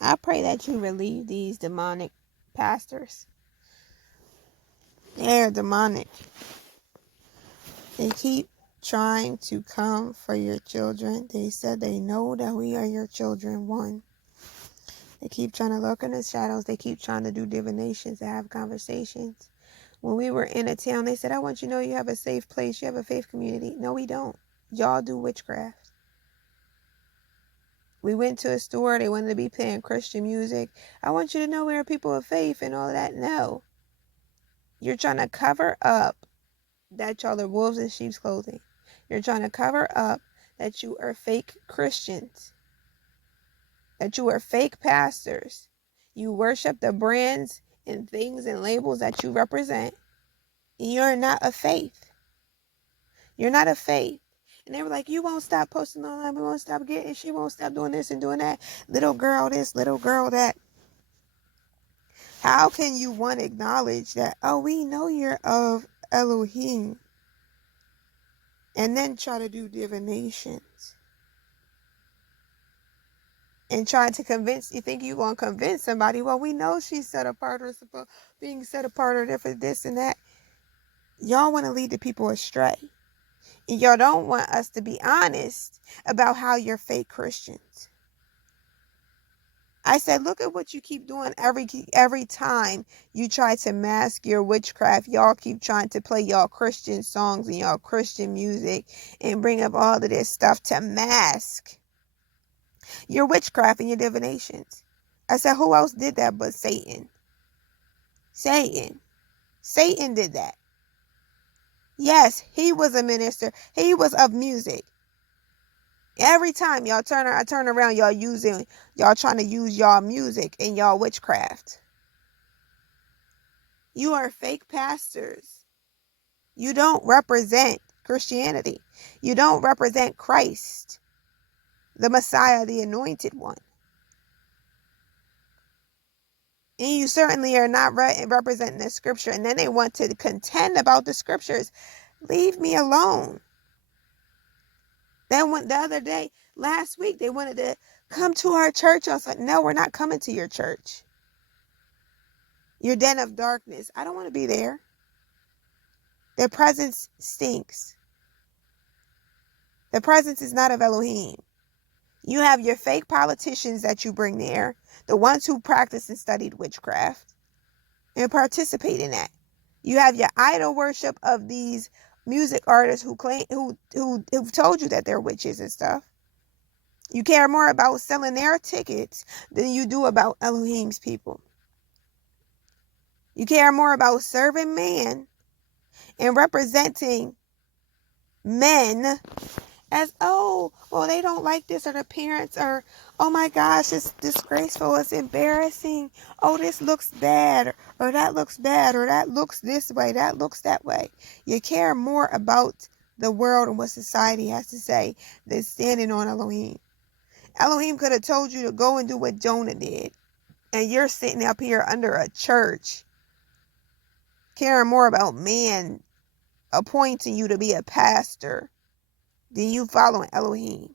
I pray that you relieve these demonic pastors. They're demonic. They keep trying to come for your children. They said they know that we are your children. One. They keep trying to lurk in the shadows. They keep trying to do divinations and have conversations. When we were in a town, they said, I want you to know you have a safe place. You have a faith community. No, we don't. Y'all do witchcraft. We went to a store. They wanted to be playing Christian music. I want you to know we are people of faith and all of that. No. You're trying to cover up that y'all are wolves in sheep's clothing. You're trying to cover up that you are fake Christians. That you are fake pastors. You worship the brands and things and labels that you represent. And you're not of faith. You're not of faith. And they were like, you won't stop posting online. We won't stop getting. She won't stop doing this and doing that. Little girl this, little girl that. How can you, one, acknowledge that, oh, we know you're of Elohim, and then try to do divinations and try to convince, you think you're going to convince somebody, well, we know she's set apart or being set apart or different this and that. Y'all want to lead the people astray. And y'all don't want us to be honest about how you're fake Christians. I said, look at what you keep doing every time you try to mask your witchcraft. Y'all keep trying to play y'all Christian songs and y'all Christian music and bring up all of this stuff to mask your witchcraft and your divinations. I said, who else did that but Satan? Satan did that. Yes, he was a minister. He was of music. Every time I turn around, y'all trying to use y'all music and y'all witchcraft. You are fake pastors. You don't represent Christianity. You don't represent Christ, the Messiah, the anointed one. And you certainly are not representing the scripture. And then they want to contend about the scriptures. Leave me alone. Then the other day, last week, they wanted to come to our church. I was like, no, we're not coming to your church. Your den of darkness. I don't want to be there. Their presence stinks. The presence is not of Elohim. You have your fake politicians that you bring there, the ones who practice and studied witchcraft and participate in that. You have your idol worship of these music artists who've told you that they're witches and stuff. You care more about selling their tickets than you do about Elohim's people. You care more about serving man and representing men as, oh, well, they don't like this, or the parents are, oh my gosh, it's disgraceful, it's embarrassing, oh, this looks bad, or that looks bad, or that looks this way, that looks that way. You care more about the world and what society has to say than standing on Elohim. Elohim could have told you to go and do what Jonah did, and you're sitting up here under a church caring more about man appointing you to be a pastor than you following Elohim.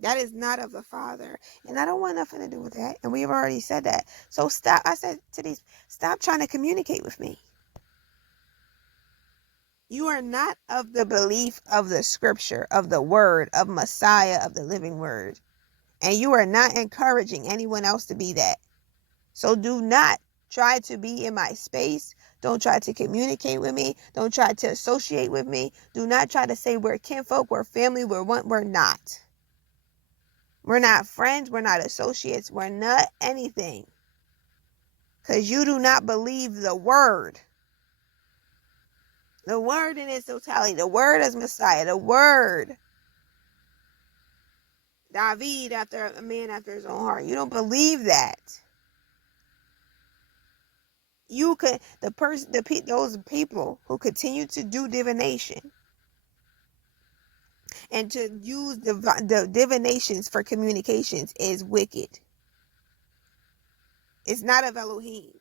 That is not of the Father. And I don't want nothing to do with that. And we've already said that. So stop. I said to these, stop trying to communicate with me. You are not of the belief of the scripture, of the word, of Messiah, of the living word. And you are not encouraging anyone else to be that. So do not try to be in my space. Don't try to communicate with me. Don't try to associate with me. Do not try to say we're kinfolk, we're family, we're one. We're not. We're not friends. We're not associates. We're not anything. Because you do not believe the word. The word in its totality. The word as Messiah. The word. David, after a man after his own heart. You don't believe that. You could, those people who continue to do divination and to use the divinations for communications is wicked. It's not of Elohim.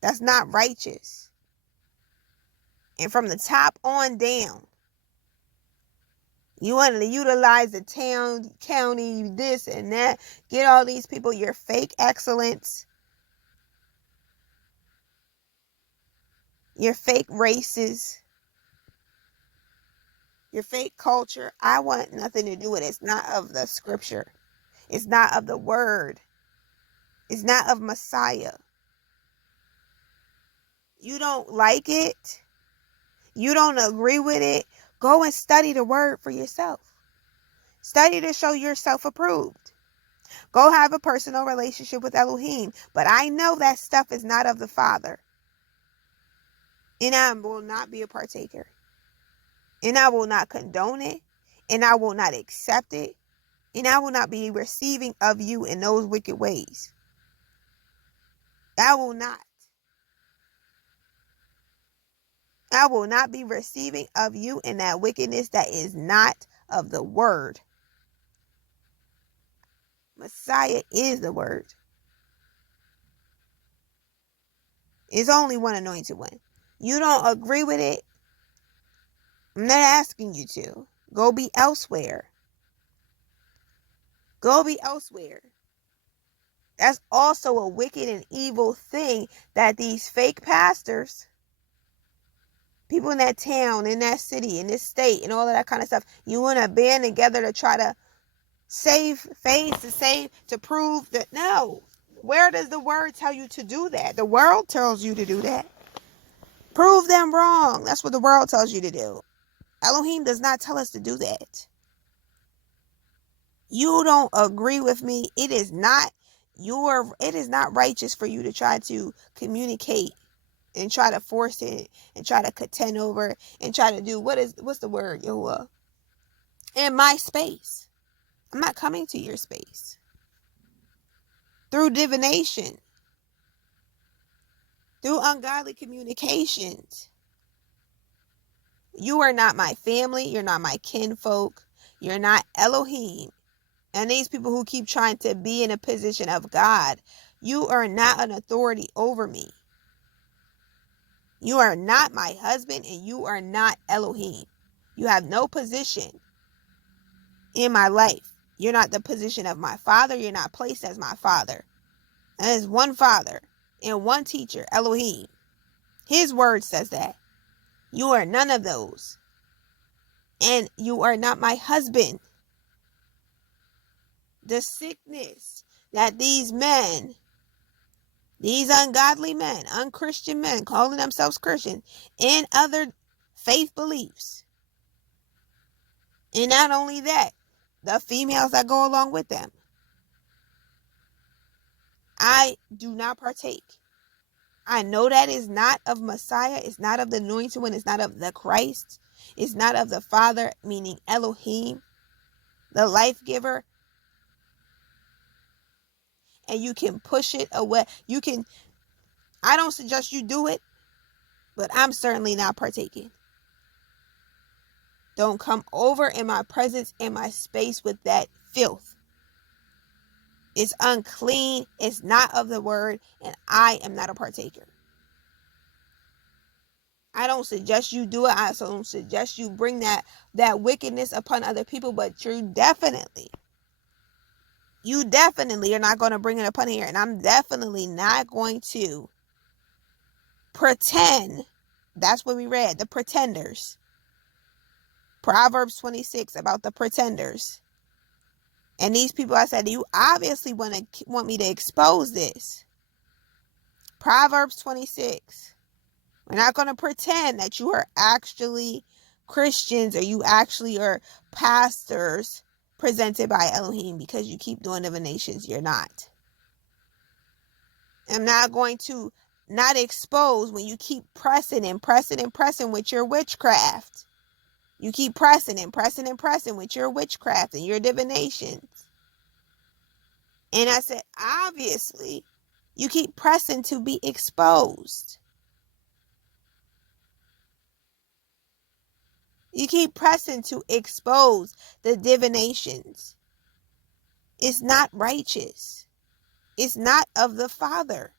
That's not righteous. And from the top on down, You want to utilize the town, county, this and that. Get all these people your fake excellence, your fake races, your fake culture. I want nothing to do with it. It's not of the scripture. It's not of the word. It's not of Messiah. You don't like it. You don't agree with it. Go and study the word for yourself. Study to show yourself approved. Go have a personal relationship with Elohim. But I know that stuff is not of the Father. And I will not be a partaker. And I will not condone it. And I will not accept it. And I will not be receiving of you in those wicked ways. I will not. I will not be receiving of you in that wickedness that is not of the word. Messiah is the word. It's only one anointed one. You don't agree with it, I'm not asking you to. Go be elsewhere. Go be elsewhere. That's also a wicked and evil thing that these fake pastors, people in that town, in that city, in this state, and all of that kind of stuff, you want to band together to try to save face, to prove that. No. Where does the word tell you to do that? The world tells you to do that. Prove them wrong. That's what the world tells you to do. Elohim does not tell us to do that. You don't agree with me. It is not righteous for you to try to communicate and try to force it and try to contend over and try to do what's the word, Yahuah? In my space. I'm not coming to your space. Through divination. Through ungodly communications. You are not my family. You're not my kinfolk. You're not Elohim. And these people who keep trying to be in a position of God, you are not an authority over me. You are not my husband and you are not Elohim. You have no position in my life. You're not the position of my father. You're not placed as my father. There is one father and one teacher, Elohim. His word says that. You are none of those. And you are not my husband. The sickness that these men, these ungodly men, unchristian men, calling themselves Christians, and other faith beliefs. And not only that, the females that go along with them. I do not partake. I know that is not of Messiah. It's not of the anointed one. It's not of the Christ. It's not of the Father, meaning Elohim, the life giver. And you can push it away. I don't suggest you do it, but I'm certainly not partaking. Don't come over in my presence, in my space with that filth. It's unclean. It's not of the word. And I am not a partaker. I don't suggest you do it. I also don't suggest you bring that wickedness upon other people. But you definitely are not going to bring it upon here. And I'm definitely not going to pretend. That's what we read. The pretenders. Proverbs 26 about the pretenders. And these people, I said, you obviously want me to expose this. Proverbs 26. We're not going to pretend that you are actually Christians or you actually are pastors presented by Elohim because you keep doing divinations. You're not. I'm not going to not expose when you keep pressing and pressing and pressing with your witchcraft. You keep pressing and pressing and pressing with your witchcraft and your divinations. And I said, obviously, you keep pressing to be exposed. You keep pressing to expose the divinations. It's not righteous. It's not of the Father.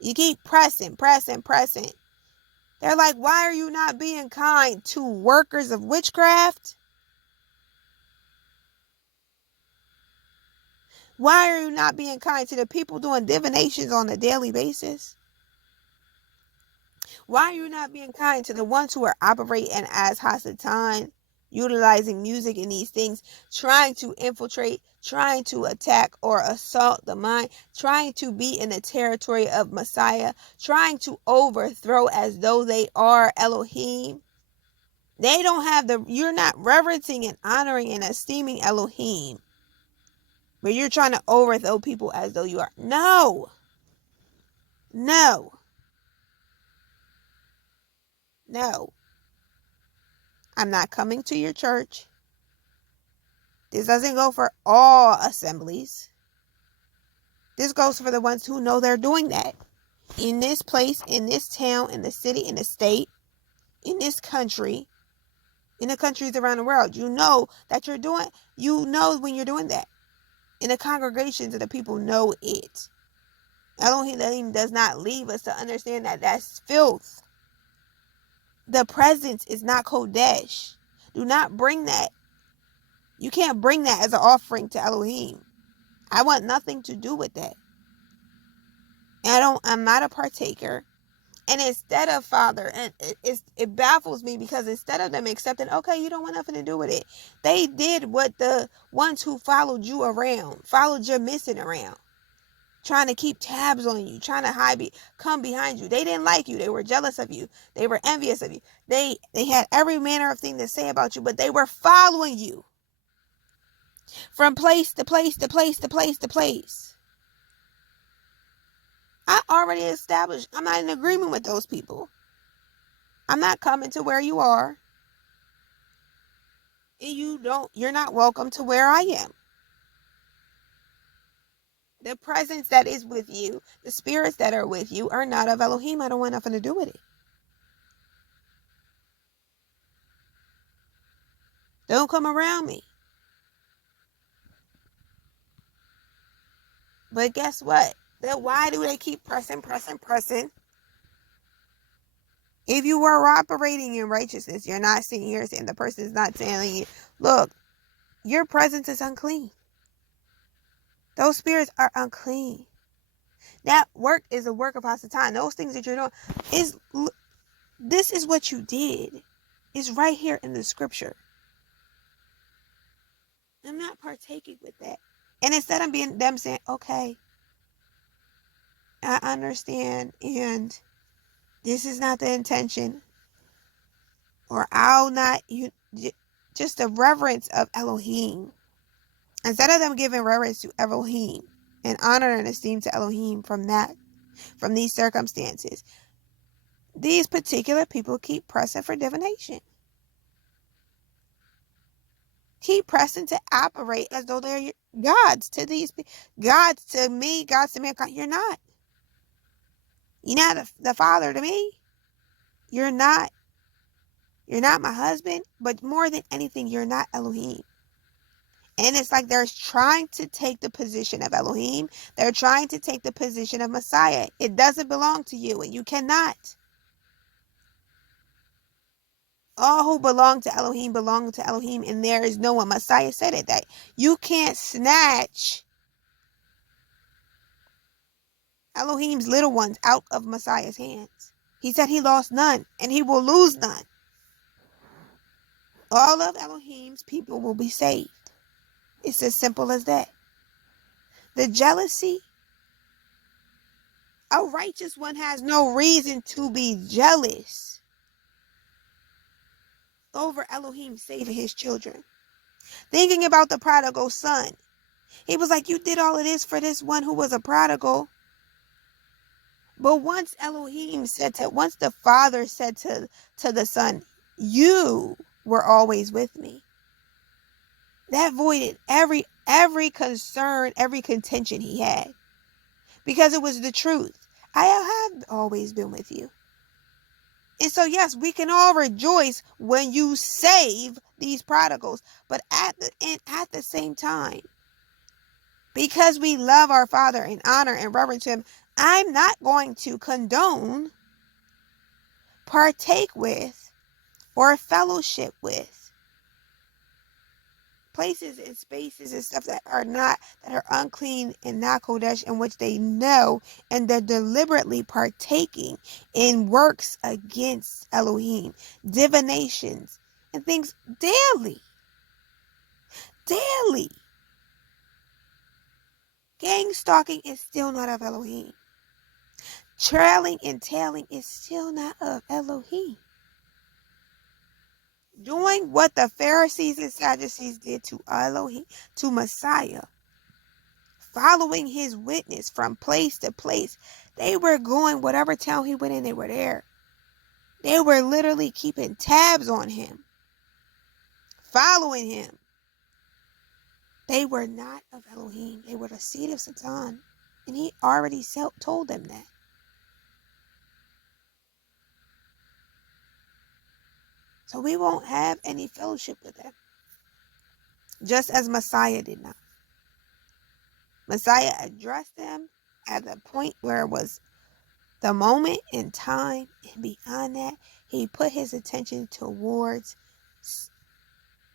You keep pressing. They're like, why are you not being kind to workers of witchcraft? Why are you not being kind to the people doing divinations on a daily basis? Why are you not being kind to the ones who are operating as Hasatan, utilizing music and these things, trying to infiltrate, trying to attack or assault the mind, trying to be in the territory of Messiah, trying to overthrow as though they are Elohim? They don't have you're not reverencing and honoring and esteeming Elohim, but you're trying to overthrow people as though you are. No. No. No. I'm not coming to your church. This doesn't go for all assemblies. This goes for the ones who know they're doing that. In this place, in this town, in the city, in the state, in this country, in the countries around the world, you know that you know when you're doing that. In the congregations of the people know it. Elohim does not leave us to understand that that's filth. The presence is not Qodesh. Do not bring that. You can't bring that as an offering to Elohim. I want nothing to do with that. I'm not a partaker. And instead of, Father, and it baffles me because instead of them accepting, okay, you don't want nothing to do with it, they did what the ones who followed you around, followed your mission around, trying to keep tabs on you, trying to come behind you. They didn't like you. They were jealous of you. They were envious of you. They had every manner of thing to say about you, but they were following you from place to place to place to place to place. I already established I'm not in agreement with those people. I'm not coming to where you are. And you're not welcome to where I am. The presence that is with you, the spirits that are with you are not of Elohim. I don't want nothing to do with it. Don't come around me. But guess what? Why do they keep pressing? If you were operating in righteousness, you're not sitting here saying the person is not telling you, look, your presence is unclean. Those spirits are unclean. That work is a work of Hasatan. Those things that you're doing this is what you did. It's right here in the scripture. I'm not partaking with that. And instead of them saying, okay, I understand, and this is not the intention, or I'll not, just the reverence of Elohim. Instead of them giving reverence to Elohim and honor and esteem to Elohim from these circumstances, these particular people keep pressing for divination. Keep pressing to operate as though they're gods to these people. Gods to me, gods to mankind. You're not. You're not the father to me. You're not. You're not my husband. But more than anything, you're not Elohim. And it's like they're trying to take the position of Elohim. They're trying to take the position of Messiah. It doesn't belong to you, and you cannot. All who belong to Elohim, and there is no one. Messiah said it, that you can't snatch Elohim's little ones out of Messiah's hands. He said he lost none, and he will lose none. All of Elohim's people will be saved. It's as simple as that. The jealousy, a righteous one has no reason to be jealous over Elohim saving his children. Thinking about the prodigal son, he was like, you did all of this for this one who was a prodigal. But once the father said to the son, you were always with me, that voided every concern, every contention he had, because it was the truth. I have always been with you. And so, yes, we can all rejoice when you save these prodigals, but at the same time, because we love our Father and honor and reverence him, I'm not going to condone partake with, or fellowship with. Places and spaces and stuff that are unclean and not Qodesh, in which they know, and they're deliberately partaking in works against Elohim, divinations, and things daily. Daily. Gang stalking is still not of Elohim. Trailing and tailing is still not of Elohim. Doing what the Pharisees and Sadducees did to Elohim, to Messiah, following his witness from place to place. They were going, whatever town he went in, they were there. They were literally keeping tabs on him, following him. They were not of Elohim. They were the seed of Satan. And he already told them that. So we won't have any fellowship with them. Just as Messiah did not. Messiah addressed them at the point where it was the moment in time, and beyond that, he put his attention towards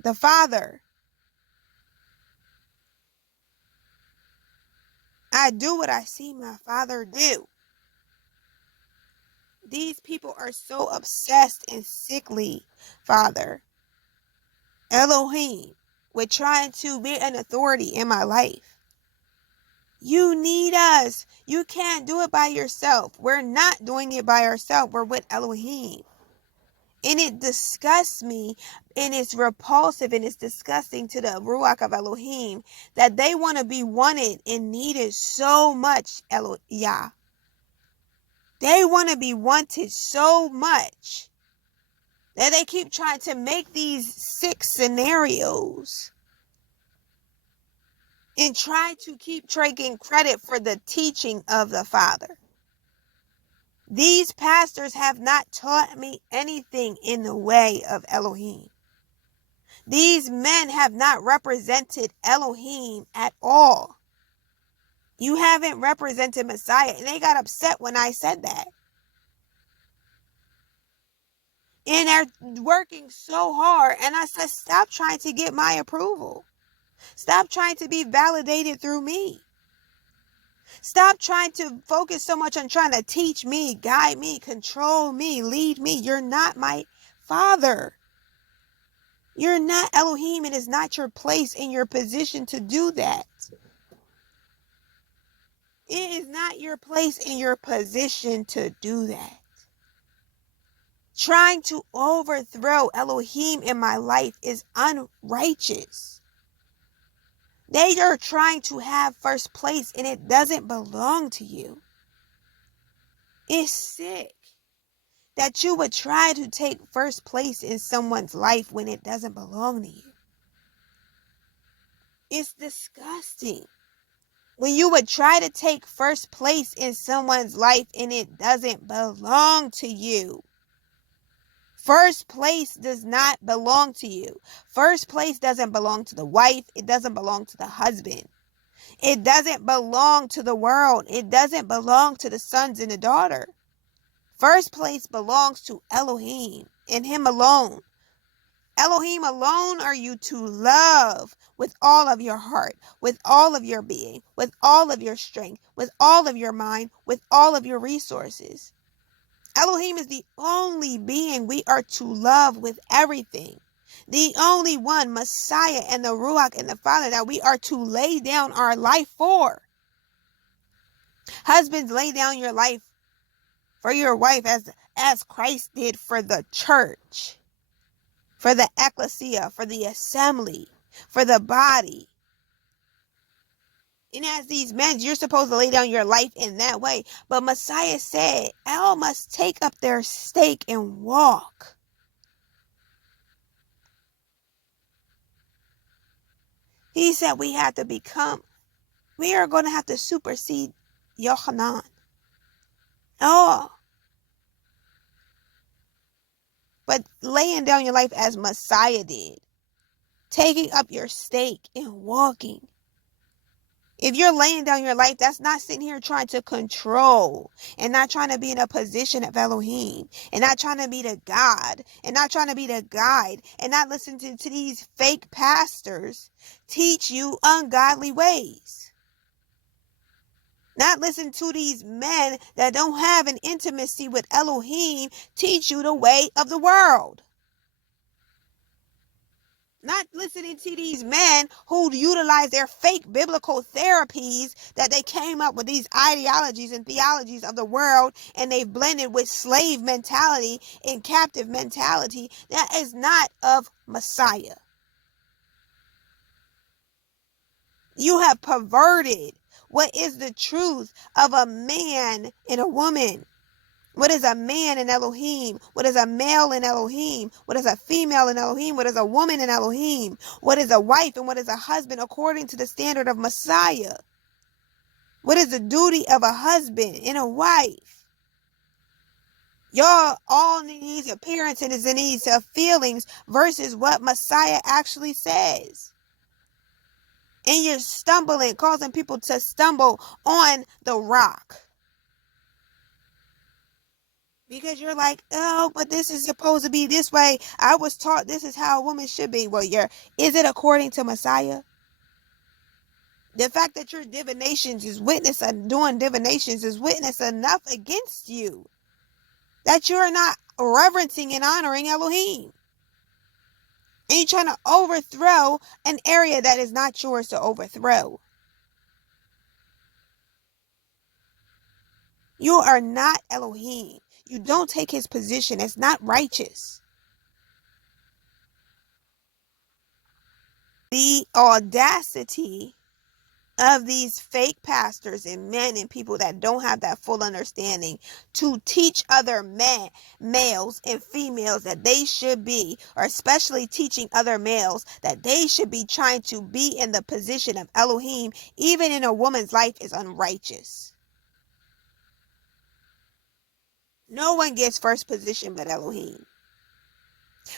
the Father. I do what I see my Father do. These people are so obsessed and sickly, Father, Elohim, with trying to be an authority in my life. You need us. You can't do it by yourself. We're not doing it by ourselves. We're with Elohim. And it disgusts me, and it's repulsive, and it's disgusting to the Ruach of Elohim that they want to be wanted and needed so much, Yahuah. They want to be wanted so much that they keep trying to make these sick scenarios and try to keep taking credit for the teaching of the Father. These pastors have not taught me anything in the way of Elohim. These men have not represented Elohim at all. You haven't represented Messiah. And they got upset when I said that. And they're working so hard. And I said, stop trying to get my approval. Stop trying to be validated through me. Stop trying to focus so much on trying to teach me, guide me, control me, lead me. You're not my Father. You're not Elohim. It is not your place and your position to do that. It is not your place and your position to do that. Trying to overthrow Elohim in my life is unrighteous. They are trying to have first place, and it doesn't belong to you. It's sick that you would try to take first place in someone's life when it doesn't belong to you. It's disgusting when you would try to take first place in someone's life and it doesn't belong to you. First place does not belong to you. First place doesn't belong to the wife. It doesn't belong to the husband. It doesn't belong to the world. It doesn't belong to the sons and the daughter. First place belongs to Elohim and him alone. Elohim alone are you to love with all of your heart, with all of your being, with all of your strength, with all of your mind, with all of your resources. Elohim is the only being we are to love with everything. The only one, Messiah and the Ruach and the Father, that we are to lay down our life for. Husbands, lay down your life for your wife as Christ did for the church, for the ecclesia, for the assembly, for the body. And as these men, you're supposed to lay down your life in that way. But Messiah said, all must take up their stake and walk. He said we are going to have to supersede Yochanan. Oh. But laying down your life as Messiah did. Taking up your stake and walking. If you're laying down your life, that's not sitting here trying to control and not trying to be in a position of Elohim and not trying to be the God and not trying to be the guide and not listening to these fake pastors teach you ungodly ways. Not listen to these men that don't have an intimacy with Elohim teach you the way of the world. Not listening to these men who utilize their fake biblical therapies that they came up with these ideologies and theologies of the world, and they've blended with slave mentality and captive mentality that is not of Messiah. You have perverted what is the truth of a man and a woman. What is a man in Elohim? What is a male in Elohim? What is a female in Elohim? What is a woman in Elohim? What is a wife and what is a husband according to the standard of Messiah? What is the duty of a husband and a wife? Y'all all need these appearances and these feelings versus what Messiah actually says. And you're stumbling, causing people to stumble on the rock. Because you're like, oh, but this is supposed to be this way. I was taught this is how a woman should be. Well, is it according to Messiah? The fact that your divinations is witness and doing divinations is witness enough against you that you're not reverencing and honoring Elohim. And you're trying to overthrow an area that is not yours to overthrow. You are not Elohim. You don't take his position. It's not righteous. The audacity of these fake pastors and men and people that don't have that full understanding to teach other men, males and females that they should be, or especially teaching other males that they should be trying to be in the position of Elohim, even in a woman's life, is unrighteous. No one gets first position but Elohim.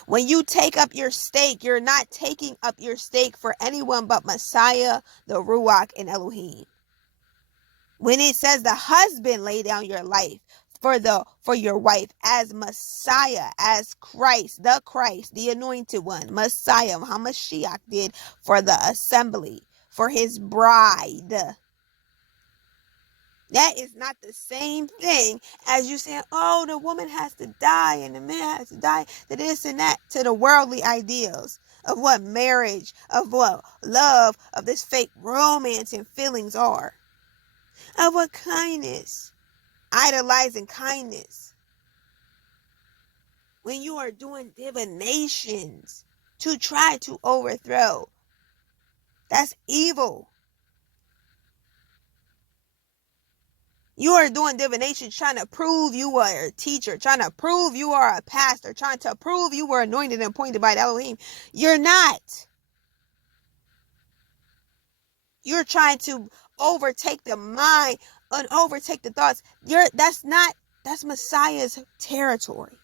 When you take up your stake, you're not taking up your stake for anyone but Messiah, the Ruach, and Elohim. When it says the husband lay down your life for your wife as Messiah, as Christ, the anointed one, Messiah, Hamashiach did for the assembly, for his bride. That is not the same thing as you saying, oh, the woman has to die and the man has to die, to this and that, to the worldly ideals of what marriage, of what love, of this fake romance and feelings are. Of what kindness, idolizing kindness. When you are doing divinations to try to overthrow, that's evil. You are doing divination trying to prove you are a teacher, trying to prove you are a pastor, trying to prove you were anointed and appointed by Elohim. You're not. You're trying to overtake the mind and overtake the thoughts. That's Messiah's territory.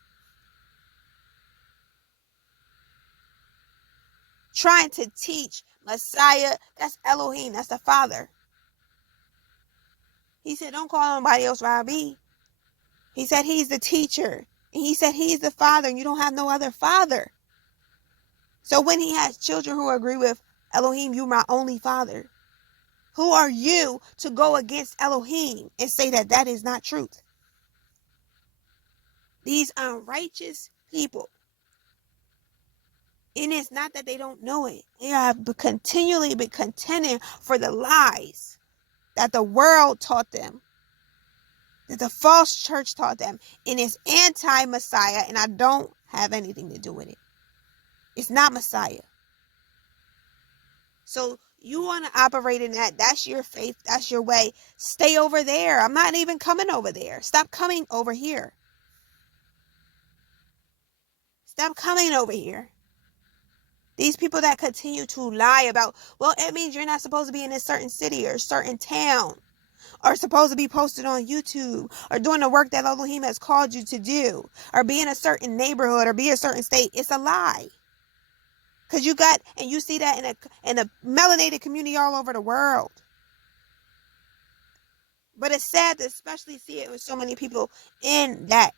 Trying to teach Messiah, that's Elohim, that's the Father. He said, don't call nobody else Rabbi. He said he's the teacher. And he said he's the Father and you don't have no other Father. So when he has children who agree with Elohim, you're my only Father. Who are you to go against Elohim and say that that is not truth? These unrighteous people. And it's not that they don't know it. They have continually been contending for the lies that the world taught them, that the false church taught them, and it's anti-Messiah, and I don't have anything to do with it. It's not Messiah. So you want to operate in that. That's your faith. That's your way. Stay over there. I'm not even coming over there. Stop coming over here. Stop coming over here. These people that continue to lie about, well, it means you're not supposed to be in a certain city or a certain town, or supposed to be posted on YouTube, or doing the work that Elohim has called you to do, or be in a certain neighborhood, or be a certain state. It's a lie. Because you see that in a melanated community all over the world. But it's sad to especially see it with so many people in that.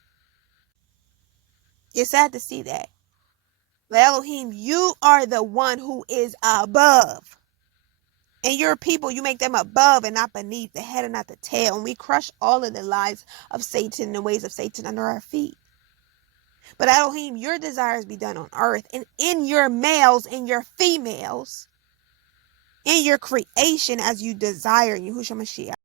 It's sad to see that. But Elohim, you are the one who is above. And your people, you make them above and not beneath, the head and not the tail. And we crush all of the lies of Satan and the ways of Satan under our feet. But Elohim, your desires be done on earth and in your males and your females, in your creation as you desire, Yahushua Mashiach.